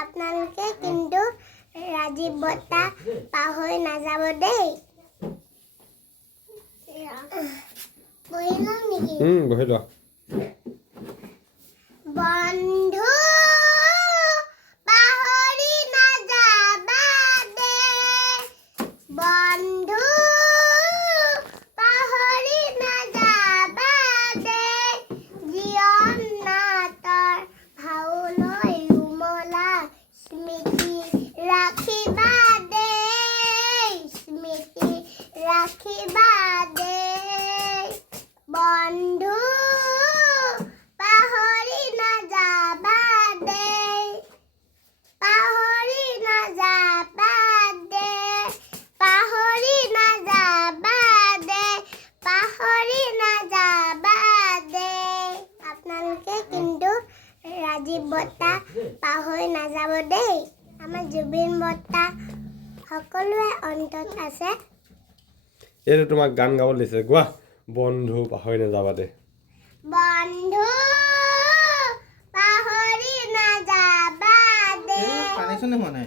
আপোনালোকে কিন্তু ৰাজীৱ বৰ্তা পাহৰি নাযাব দেই। বহি লওঁ নেকি? বহি লোৱা। বন্ধু পাহৰি নাযাবা দেই, বন্ধু পাহৰি নাযাবা দেই, জীৱন নাটৰ ভাওলৈ উমলা স্মৃতি ৰাখিবা দেই, স্মৃতি ৰাখিবা দেই, বন্ধু পাহৰি নাযাবা দেই, পাহৰি নাযাবা দেই, পাহৰি নাযাবা দেই, পাহৰি নাযাবা দেই। আপোনালোকে কিন্তু ৰাজীৱ বৰ্তা পাহৰি নাযাব দেই। আমাৰ জুবিন বৰ্তা সকলোৱে অন্তত আছে। এইটো তোমাক গান গাব দিছে, গোৱা। বন্ধু পাহৰি নাযাবা দে। বন্ধু পাহৰি নাযাবা দেই। পানীচোন হোৱা নাই